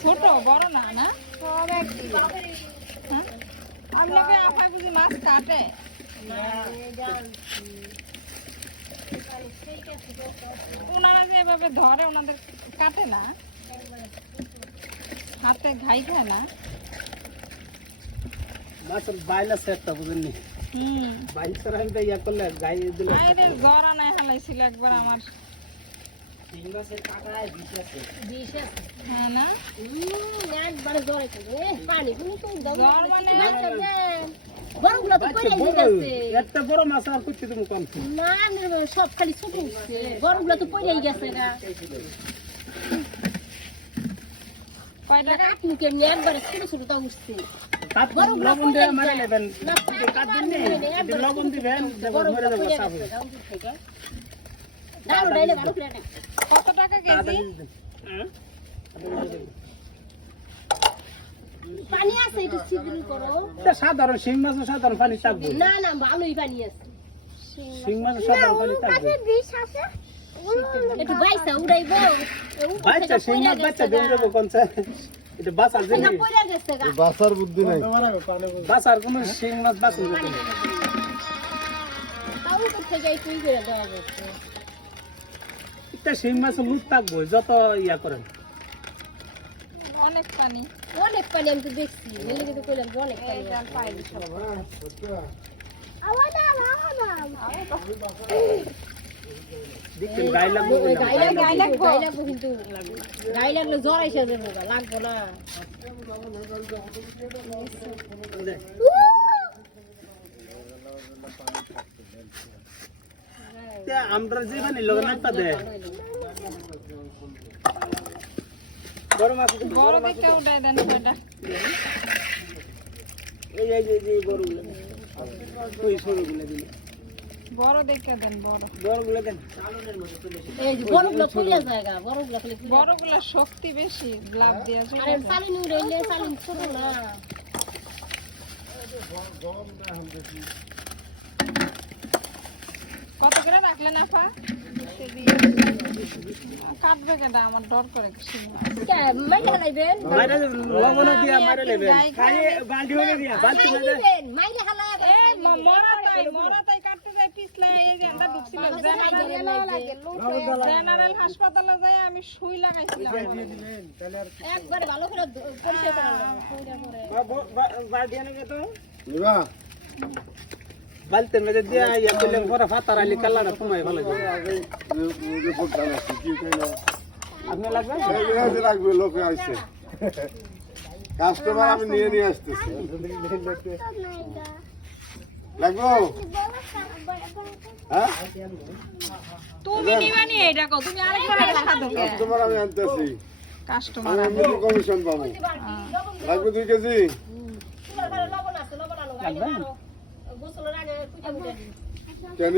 ছোট বড় না না সব একই। হ্যাঁ? আপনাকে আপা বুঝি মাছ কাটে ওনারা যে এভাবে ধরে ওনাদের কাটে না হাতে ঘাই খায় না মাছের বাইল আছে একটা বুঝেননি বাইল ছাড়া আমি ইয়া করলে গাই দিলে আরে জ্বর আনায় হালাইছিল একবার আমার মাছের কাটায় বিষ আছে হ্যাঁ না একবারে জ্বরে থাকে। পানি পুনি তো দাও। জ্বর মানে বড়গুলো তো পড়ে গেছে। একটা বড় মাছ আর করতে তুমি কম না সব খালি ছোট উঠছে। বড়গুলো তো পড়ে গেছে না। কয় টাকা আপনি কেমনি একবারে ছোট ছোটটা উঠছে। বড়গুলো লবণ দিয়ে পড়ে মারা যায়। নেবেন না, কাট দিন লবণ দিবেন বড়গুলো মরে পড়ে যাবে গেছে, সাপ দাও দূর থেকে। দাও, ডাইলে ভালো করে দাও। কত টাকা কেজি পানি আছে একটু ছিদ্র করো। এটা সাধারণ শিং মাছের সাধারণ পানি থাকবে না না ভালোই পানি আছে। শিং মাছের সাধারণ পানি থাকবে একটু বাইসা উড়াইবো। বাচ্চা শিং মাছ বাচ্চা দিয়ে দেবো কোনটা এটা বাসার জন্য পড়ে গেছে গা। বাসার বুদ্ধি নাই বাসার কোনো শিং মাছ বাসুন তাও উপর থেকে একটু ই করে দেওয়া যাচ্ছে। এটা শিং মাছের লুট থাকবো যত ইয়া করেন অনেক পানি অনেক পানি আমি তো দেখছি মেলে কিন্তু কইলাম যে অনেক পানি দেখেন গায়ে লাগবো গাই লাগবো কিন্তু গাই লাগলে জ্বর এসে যাবে লাগবো না আমরা যে মানে লগন একটা দে বড় মাছ বড় দিকটা উঠাই দেন কয়টা এই বড়গুলো ওই সরুগুলো দিলে বড় দিকটা দেন বড় বড়গুলো দেন এই যে বড়গুলো কইলা জায়গা বড়গুলো খালি বড়গুলা শক্তি বেশি লাভ দিয়া আরে সালিন উড়াইলে সালিন ছোট না কত করে রাখলেন আপা কাটবে কেটা আমার ডর করে মাইরা লাইবেন মারে লবণ দিয়া মারে নেবেন খাইয়ে বালতি হয়ে দিয়া বালতি হয়ে যায় মাইরা হালা মরা তাই কাটতে যায় পিছলাই এই যে আমরা ঢুকছিল জেনারেল হাসপাতালে যাই আমি সুই লাগাইছিলাম একবারে ভালো করে পরিষ্কার করা পরে বালতি এনে তো নিবা বালতি মেরে দিয়া ইয়া করলে পরে ফাতার আলি কালাটা কমাই ভালো যাবে রিপোর্ট জানাচ্ছি কি কইলা আপনি লাগবে এই লাগবে লোকে আইছে কাস্টমার আমি নিয়ে আসতেছি লাগবো হ্যাঁ তুমি নিবানি এইটা কো তুমি আরেকবার খাদো কাস্টমার আমি আনতেছি কাস্টমার আমি এমনি কমিশন পাবো লাগবে 2 কেজি লবণ আছে লবণ আনো লাগবে গোসলের আগে কুইটা কুইটা কেন